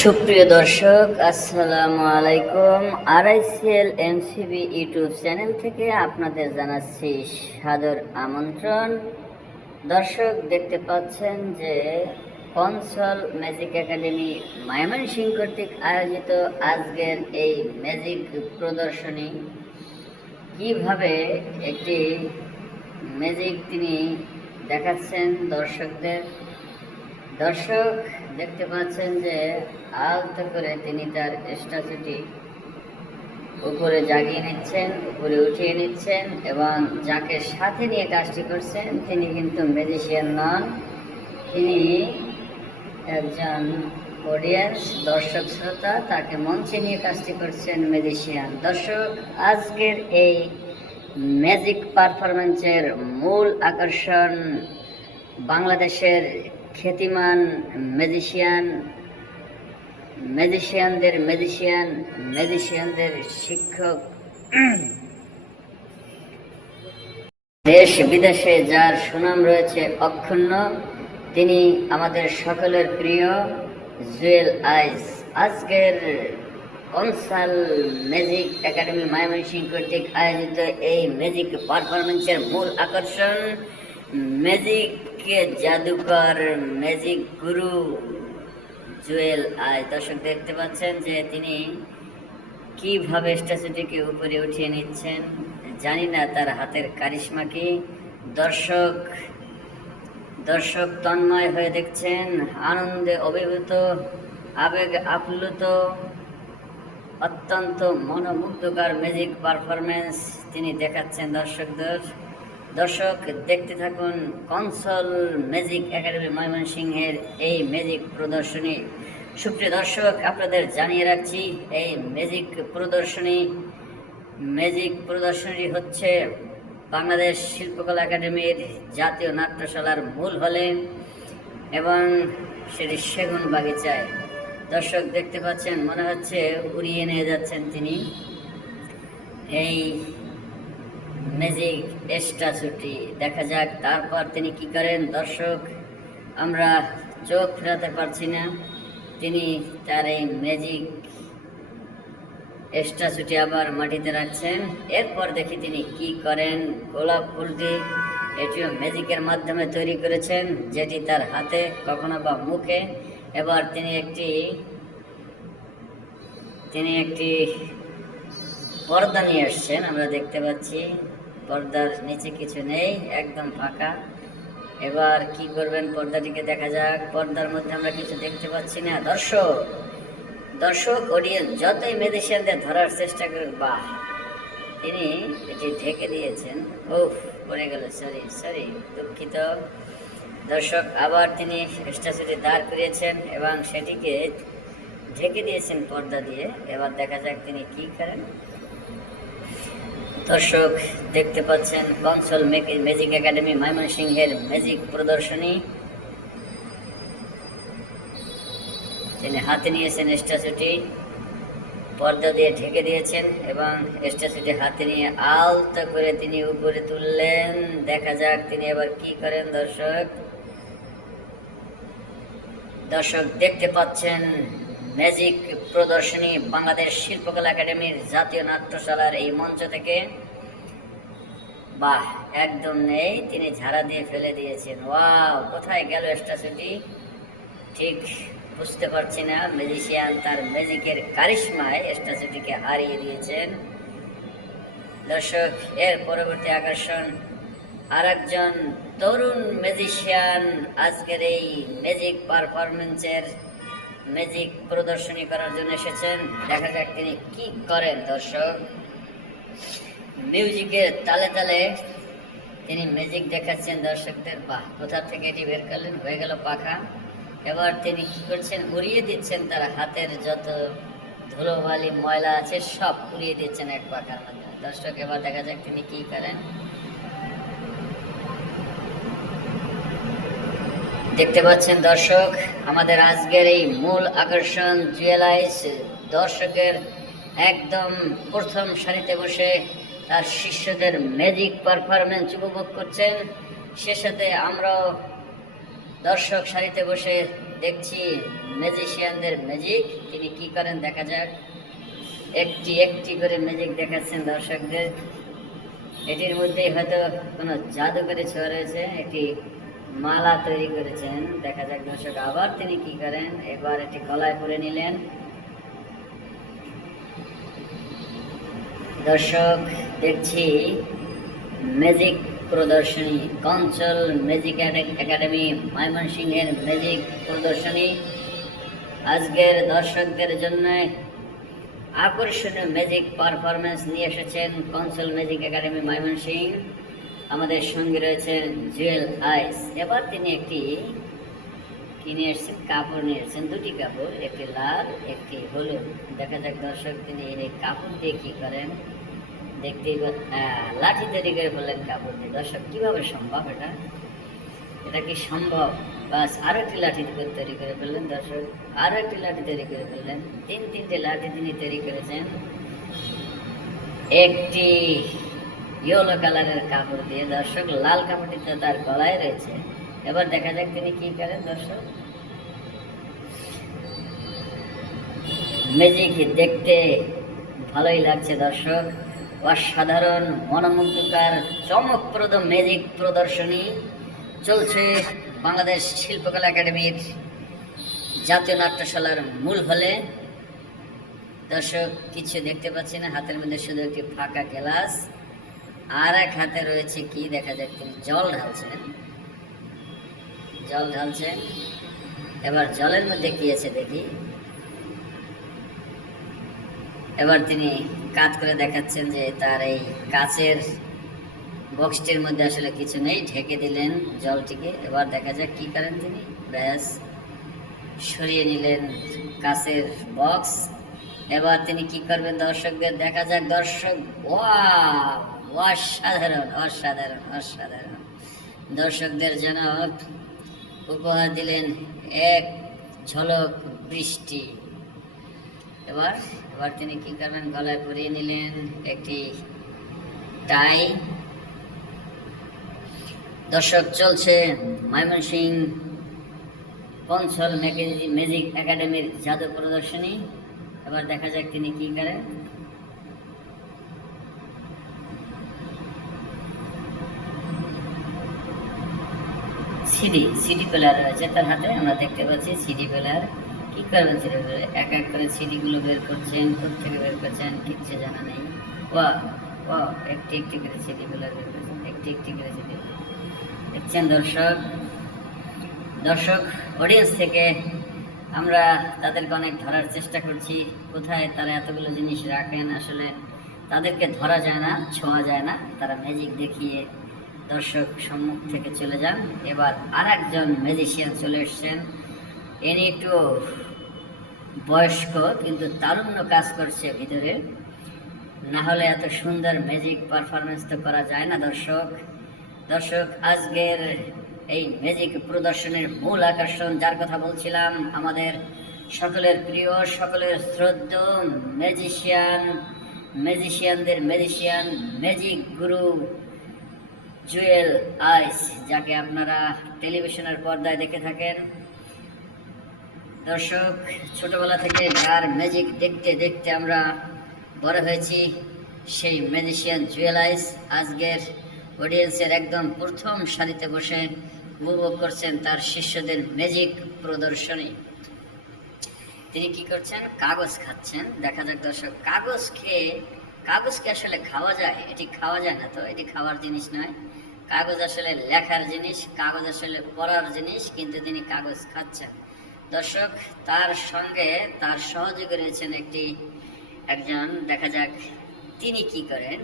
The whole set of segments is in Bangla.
সুপ্রিয় দর্শক, আসসালামু আলাইকুম। আরআইসিএল এমসিবি ইউটিউব চ্যানেল থেকে আপনাদের জানাচ্ছি সাদর আমন্ত্রণ। দর্শক, দেখতে পাচ্ছেন যে কনসল ম্যাজিক একাডেমি ময়মনসিংহ কর্তৃক আয়োজিত আজকের এই ম্যাজিক প্রদর্শনী। কীভাবে একটি ম্যাজিক তিনি দেখাচ্ছেন দর্শকদের? দর্শক, দেখতে পাচ্ছেন যে আলতো করে তিনি তার স্ট্যাচুটি উপরে জাগিয়ে নিচ্ছেন, উপরে উঠিয়ে নিচ্ছেন এবং যাকে সাথে নিয়ে কাজটি করছেন, তিনি কিন্তু ম্যাজিশিয়ান নন। তিনি একজন অডিয়েন্স দর্শক শ্রোতা, তাকে মঞ্চে নিয়ে কাজটি করছেন ম্যাজিশিয়ান দর্শক, আজকের এই ম্যাজিক পারফরমেন্সের মূল আকর্ষণ বাংলাদেশের খ্যাতিমান ম্যাজিশিয়ান ম্যাজিশিয়ানদের ম্যাজিশিয়ান ম্যাজিশিয়ানদের শিক্ষক। দেশ বিদেশে যার সুনাম রয়েছে অক্ষুণ্ণ, তিনি আমাদের সকলের প্রিয় জুয়েল আইস। আজকের কনসাল ম্যাজিক একাডেমি ময়মনসিংহ কর্তৃক আয়োজিত এই ম্যাজিক পারফরমেন্সের মূল আকর্ষণ ম্যাজিক জাদুকর ম্যাজিক গুরু জুয়েল আই। দর্শক, দেখতে পাচ্ছেন যে তিনি কীভাবে স্ট্যাচুটিকে উপরে উঠিয়ে নিচ্ছেন। জানি না তার হাতের কারিশ্মা কি। দর্শক দর্শক তন্ময় হয়ে দেখছেন। আনন্দে অভিভূত, আবেগ আপ্লুত, অত্যন্ত মনোমুগ্ধকর ম্যাজিক পারফরমেন্স তিনি দেখাচ্ছেন দর্শকদের। দর্শক, দেখতে থাকুন কনসল ম্যাজিক একাডেমি ময়মনসিংহের এই ম্যাজিক প্রদর্শনী। সুপ্রিয় দর্শক, আপনাদের জানিয়ে রাখছি, এই ম্যাজিক প্রদর্শনী ম্যাজিক প্রদর্শনী হচ্ছে বাংলাদেশ শিল্পকলা একাডেমির জাতীয় নাট্যশালার মূল হলে এবং সেটি সেগুন বাগিচায়। দর্শক, দেখতে পাচ্ছেন, মনে হচ্ছে উড়িয়ে নিয়ে যাচ্ছেন তিনি। এই ম্যাজিক স্ট্যাচুটি দেখা যাক, তারপর তিনি কি করেন? দর্শক, আমরা চোখ ফেরাতে পারছি না। তিনি তার এই ম্যাজিক স্ট্যাচুটি আবার মাটিতে রাখছেন। এরপর দেখি তিনি কি করেন। গোলাপ ফুলটি এটিও ম্যাজিকের মাধ্যমে তৈরি করেছেন, যেটি তার হাতে কখনো বা মুখে। এবার তিনি একটি তিনি একটি পর্দা নিয়ে আসছেন আমরা দেখতে পাচ্ছি। পর্দার নিচে কিছু নেই, একদম ফাঁকা। এবার কি করবেন, পর্দাটিকে দেখা যাক। পর্দার মধ্যে আমরা কিছু দেখতে পাচ্ছি না। দর্শক দর্শক অডিয়েন্স যতই মেডিসিয়ানদের ধরার চেষ্টা করুক বা তিনি এটি ঢেকে দিয়েছেন। উফ, পড়ে গেল সরি সরি দুঃখিত। দর্শক, আবার তিনি স্ট্যাচুটি দাঁড় করিয়েছেন এবং সেটিকে ঢেকে দিয়েছেন পর্দা দিয়ে। এবার দেখা যাক তিনি কি করেন। দর্শক, দেখতে পাচ্ছেন কনসল ম্যাজিক একাডেমি ময়মনসিংহের ম্যাজিক প্রদর্শনী। তিনি হাতে নিয়েছেন স্ট্যাচুটি পর্দা দিয়ে ঢেকে দিয়েছেন এবং স্ট্যাচুটি হাতে নিয়ে আলতা করে তিনি উপরে তুললেন। দেখা যাক তিনি এবার কি করেন দর্শক। দর্শক, দেখতে পাচ্ছেন ম্যাজিক প্রদর্শনী বাংলাদেশ শিল্পকলা একাডেমির জাতীয় নাট্যশালার এই মঞ্চ থেকে। বাহ, একদম নেই, তিনি ঝাড়া দিয়ে ফেলে দিয়েছেন। ওয়াও, কোথায় গেল স্ট্যাচুটি? ঠিক বুঝতে পারছি না, ম্যাজিশিয়ান তার ম্যাজিকের কারিশমায় স্ট্যাচুটিকে হারিয়ে দিয়েছেন। দর্শক, এর পরবর্তী আকর্ষণ আর তরুণ ম্যাজিশিয়ান আজকের এই ম্যাজিক পারফরমেন্সের ম্যাজিক প্রদর্শনী করার জন্য এসেছেন। দেখা যাক তিনি কি করেন, দর্শক। মিউজিকের তালে তালে তিনি ম্যাজিক দেখাচ্ছেন দর্শকদের। বাহ, কোথা থেকে এটি বের করলেন? হয়ে গেল পাখা। এবার তিনি কি করছেন? উড়িয়ে দিচ্ছেন তার হাতের যত ধুলোবালি ময়লা আছে, সব উড়িয়ে দিচ্ছেন এক পাখার মধ্যে। দর্শক, এবার দেখা যাক তিনি কি করেন। দেখতে পাচ্ছেন দর্শক, আমাদের আজকের এই মূল আকর্ষণ জুয়েলাইজ দর্শকের একদম প্রথম সারিতে বসে তার শিষ্যদের ম্যাজিক পারফরমেন্স উপভোগ করছেন। সে সাথে আমরাও দর্শক সারিতে বসে দেখছি ম্যাজিশিয়ানদের ম্যাজিক তিনি কি করেন দেখা যাক। একটি একটি করে ম্যাজিক দেখাচ্ছেন দর্শকদের। এটির মধ্যেই হয়তো কোনো জাদুকরি ছোঁয়া রয়েছে। একটি মালা তৈরি করেছেন। দেখা যাক দর্শক আবার তিনি কি করেন। এবার এটি গলায় পরে নিলেন। দর্শক, দেখছি ম্যাজিক প্রদর্শনী, কঞ্চল ম্যাজিক একাডেমি, ময়মনসিংহের ম্যাজিক প্রদর্শনী। আজকের দর্শকদের জন্য আকর্ষণীয় ম্যাজিক পারফরমেন্স নিয়ে এসেছেন কনসল ম্যাজিক একাডেমি, ময়মনসিংহ। আমাদের সঙ্গে রয়েছেন জুয়েল আইস। এবার তিনি একটি কিনে এসেছেন, কাপড় নিয়ে এসেছেন, দুটি কাপড়, একটি লাল, একটি হলুদ। দেখা যাক দর্শক, তিনি এই কাপড় দিয়ে কী করেন? দেখতেই পা- লাঠি তৈরি করে বললেন কাপড় দিয়ে। দর্শক, কীভাবে সম্ভব এটা? এটা কি সম্ভব? বাস আরও একটি লাঠি তৈরি করে ফেললেন দর্শক আরও একটি লাঠি তৈরি করে ফেললেন। তিন তিনটে লাঠি তিনি তৈরি করেছেন। একটি ইয়েলো কালারের কাপড় দিয়ে দর্শক লাল কাপড়টি তো তার গলায় রয়েছে। এবার দেখা যাক তিনি কি করেন দর্শক। ম্যাজিক দেখতে ভালোই লাগছে দর্শক। অসাধারণ, মনোমুগ্ধকার, চমকপ্রদ ম্যাজিক প্রদর্শনী চলছে বাংলাদেশ শিল্পকলা একাডেমির জাতীয় নাট্যশালার মূল হলে। দর্শক, কিছু দেখতে পাচ্ছি না, হাতের মধ্যে শুধু একটি ফাঁকা গ্লাস আর এক হাতে রয়েছে কি? দেখা যাক তিনি জল ঢালছেন। জল ঢালছেন। এবার জলের মধ্যে কি আছে দেখি। এবার তিনি কাজ করে দেখাচ্ছেন যে তার এই কাচের বক্সটির মধ্যে আসলে কিছু নেই। ঢেকে দিলেন জলটিকে। এবার দেখা যাক কি করেন তিনি। ব্যাস, সরিয়ে নিলেন কাচের বক্স। এবার তিনি কি করবেন দর্শকদের? দেখা যাক, দর্শক অসাধারণ অসাধারণ অসাধারণ। দর্শকদের যেন উপহার দিলেন এক ঝলক বৃষ্টি। এবার এবার তিনি কি করবেন? গলায় পরিয়ে নিলেন একটি টাই। দর্শক, চলছে ময়মনসিং কনসল ম্যাজিক একাডেমির জাদু প্রদর্শনী। এবার দেখা যাক তিনি কি করেন। সিডি সিডি প্লেয়ার রয়েছে তার হাতে। আমরা দেখতে পাচ্ছি সিডি প্লেয়ার কি করবেন সিডি প্লেয়ার এক এক করে সিডিগুলো বের করছেন থেকে বের করছেন কিচ্ছু জানা নেই। একটি একটি করে সিডি প্লেয়ার বের করছেন, একটি একটি করে সিডি দেখছেন দর্শক দর্শক অডিয়েন্স থেকে আমরা তাদেরকে অনেক ধরার চেষ্টা করছি। কোথায় তারা এতগুলো জিনিস রাখেন আসলে তাদেরকে ধরা যায় না, ছোঁয়া যায় না। তারা ম্যাজিক দেখিয়ে দর্শক সম্মুখ থেকে চলে যান। এবার আর একজন ম্যাজিশিয়ান চলে এসছেন। এনি একটু বয়স্ক, কিন্তু তারুণ্য কাজ করছে ভিতরে। না হলে এত সুন্দর ম্যাজিক পারফরমেন্স তো করা যায় না দর্শক। দর্শক, আজকের এই ম্যাজিক প্রদর্শনের মূল আকর্ষণ যার কথা বলছিলাম, আমাদের সকলের প্রিয়, সকলের শ্রদ্ধ ম্যাজিশিয়ান ম্যাজিশিয়ানদের ম্যাজিশিয়ান ম্যাজিক গুরু জুয়েল আইস যাকে আপনারা টেলিভিশনের পর্দায় দেখে থাকেন। দর্শক, ছোটবেলা থেকে যার ম্যাজিক দেখতে দেখতে আমরা বড় হয়েছি, সেই ম্যাজিশিয়ান জুয়েল আইস আজকের অডিয়েন্সের একদম প্রথম সারিতে বসে উপভোগ করছেন তার শিষ্যদের ম্যাজিক প্রদর্শনী। তিনি কি করছেন? কাগজ খাচ্ছেন। দেখা যাক দর্শক, কাগজ খেয়ে কাগজকে আসলে খাওয়া যায়? এটি খাওয়া যায় না তো? এটি খাওয়ার জিনিস নয়। কাগজ আসলে লেখার জিনিস, কাগজ আসলে পড়ার জিনিস, কিন্তু তিনি কাগজ খাচ্ছেন। দর্শক, তার সঙ্গে তার সহযোগী রয়েছেন একটি, একজন। দেখা যাক তিনি কি করেন?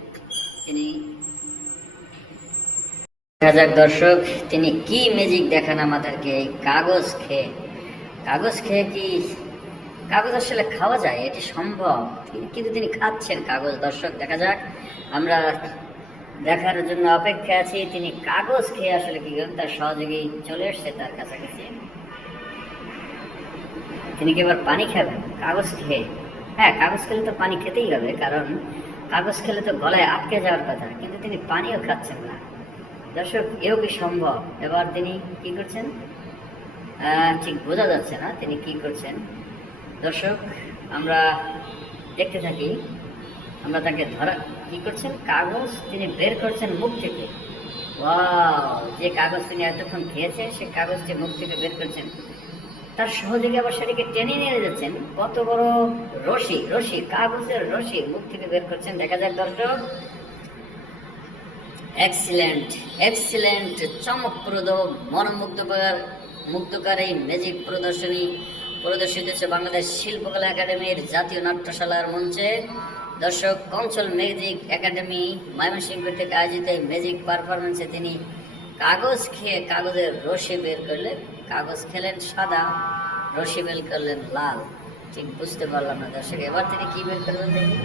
তিনি যাক দর্শক, তিনি কি ম্যাজিক দেখান আমাদেরকে? এই কাগজ খেয়ে। কাগজ খেয়ে কি, কাগজ আসলে খাওয়া যায়? এটি সম্ভব। কিন্তু তিনি খাচ্ছেন কাগজ। দর্শক, দেখা যাক। আমরা দেখার জন্য অপেক্ষা আছি। তিনি কাগজ খেয়ে আসলে কি করেন? তার সহযোগী চলে এসছে তার কাছাকাছি। তিনি কি এবার পানি খাবেন? কাগজ খেয়ে। হ্যাঁ কাগজ খেলে তো পানি খেতেই হবে, কারণ কাগজ খেলে তো গলায় আটকে যাওয়ার কথা। কিন্তু তিনি পানিও খাচ্ছেন। দর্শক, এও কি সম্ভব? এবার তিনি কি করছেন? ঠিক বোঝা যাচ্ছে না তিনি কি করছেন। দর্শক, আমরা দেখতে থাকি, আমরা তাকে ধরা, কি করছেন? কাগজ তিনি বের করছেন মুখ থেকে। যে কাগজ তিনি এতক্ষণ খেয়েছেন, সে কাগজটি মুখ থেকে বের করছেন। তার সহযোগী আবার সেটাকে টেনে নিয়ে যাচ্ছেন। কত বড় রশি রশি, কাগজের রশি মুখ থেকে বের করছেন। দেখা যাক দর্শক এক্সিলেন্ট এক্সিলেন্ট চমকপ্রদ মনোমুগ্ধকর মুগ্ধকর এই ম্যাজিক প্রদর্শনী প্রদর্শিত হচ্ছে বাংলাদেশ শিল্পকলা একাডেমির জাতীয় নাট্যশালার মঞ্চে। দর্শক কৌশল ম্যাজিক একাডেমি ময়মনসিংহ থেকে আয়োজিত এই ম্যাজিক পারফরমেন্সে তিনি কাগজ খেয়ে কাগজের রশি বের করলেন। কাগজ খেলেন সাদা রশি বের করলেন লাল। ঠিক বুঝতে পারলাম না দর্শক এবার তিনি কী বের করবেন দেখি।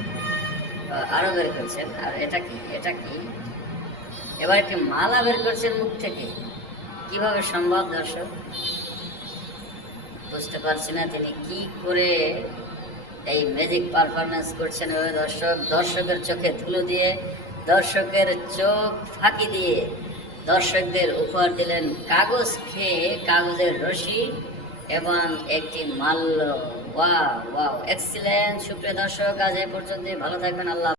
আহ, আরও বের করছেন। আর এটা কি? এটা কি? এবার একটি মালা বের করছেন মুখ থেকে। কীভাবে সম্ভব, দর্শক? বুঝতে পারছি না তিনি কি করে এই ম্যাজিক পারফরমেন্স করছেন এভাবে, দর্শক। দর্শকের চোখে ধুলো দিয়ে, দর্শকের চোখ ফাঁকি দিয়ে দর্শকদের উপহার দিলেন কাগজ খেয়ে কাগজের রশি এবং একটি মাল্য। Wow wow. এক্সিলেন্ট সুপ্রিয় দর্শক, আজ এই পর্যন্ত ভালো থাকবেন। আল্লাহ